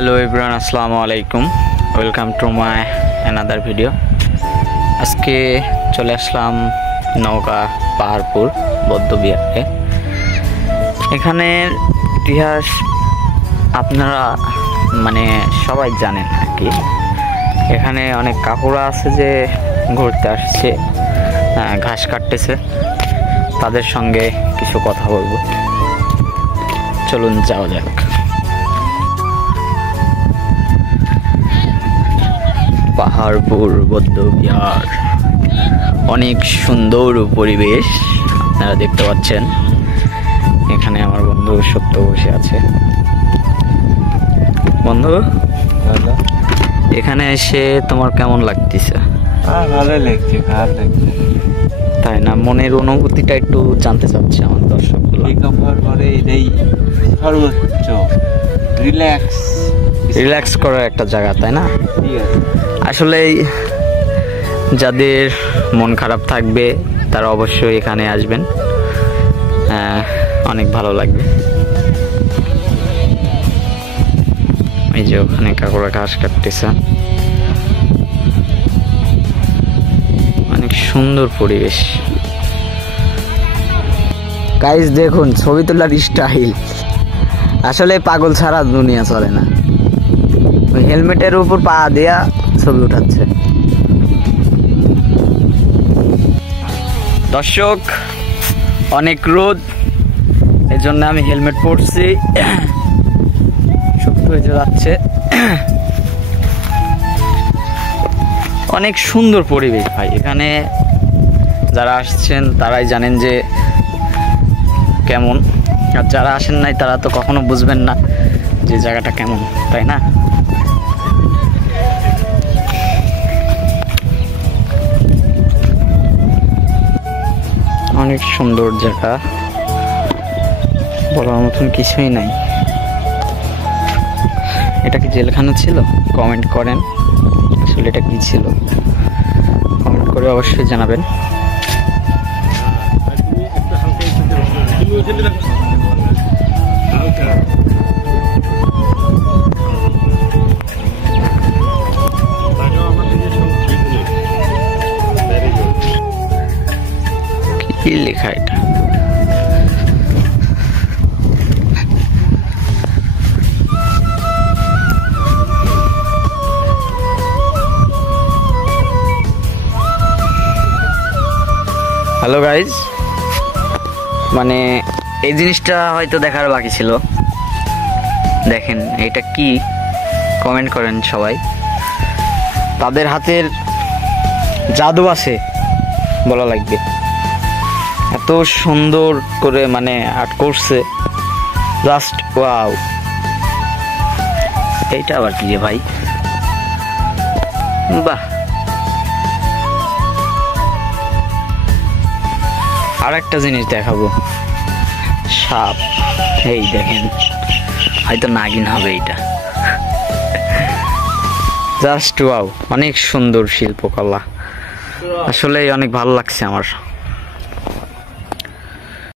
Hello everyone अस्सलामु आलैकुम welcome to my another video. आज के चले आसलाम नौका पाहाड़पुर बौद्ध बिहारे। एखाने इतिहास आपनारा माने सबाई जानेन आर कि एखाने अनेक काकुरा आछे जे घुरते आसछे घास काटतेछे, तादेर संगे किछु कथा बोलबो। चलुन जाओया जाक। পাহাড়পুর বৌদ্ধ বিহার অনেক সুন্দর পরিবেশ আপনারা দেখতে পাচ্ছেন। এখানে আমার বন্ধু সত্য বসে আছে। বন্ধু, এখানে এসে তোমার কেমন লাগতেছে? ভালো লাগছে, ভালো লাগছে। তাই না? মনের অনুভূতিটা একটু জানতে চাচ্ছি আমার দর্শকগুলো। এই সর্বোচ্চ রিল্যাক্স করার একটা জায়গা, তাই না? আসলে যাদের মন খারাপ থাকবে তারা অবশ্যই এখানে আসবেন, অনেক ভালো লাগবে। এই যে ওখানে কাকুরা ঘাস কাটতেছে, অনেক সুন্দর পরিবেশ। গাইস দেখুন ছবি তোলার স্টাইল, আসলে পাগল ছাড়া দুনিয়া চলে না। ওই হেলমেটের উপর পা দেয়া ছবি উঠাচ্ছে। দর্শক, অনেক রোদ, এই জন্য আমি হেলমেট পরছি, শুকনো হয়ে যাচ্ছে। অনেক সুন্দর পরিবেশ ভাই। এখানে যারা আসছেন তারাই জানেন যে কেমন, আর যারা আসেন নাই তারা তো কখনো বুঝবেন না যে জায়গাটা কেমন, তাই না? অনেক সুন্দর জায়গা, বলার মতন কিছুই নাই। এটা কি জেলখানা ছিল? কমেন্ট করেন আসলে এটা কি ছিল, কমেন্ট করে অবশ্যই জানাবেন। কি লেখা এটা? হ্যালো গাইজ, মানে এই জিনিসটা হয়তো দেখার বাকি ছিল। দেখেন এটা কি, কমেন্ট করেন সবাই। তাদের হাতের জাদু আছে বলা লাগবে, এত সুন্দর করে মানে আর্ট করছে, জাস্ট ওয়াও। এইটা আবার কি রে ভাই? বাহ। আর একটা জিনিস দেখাবো, সাপ। এই দেখেন, হয়তো নাগিন হবে এটা। জাস্ট ওয়াও, অনেক সুন্দর শিল্পকলা, আসলে অনেক ভালো লাগছে আমার।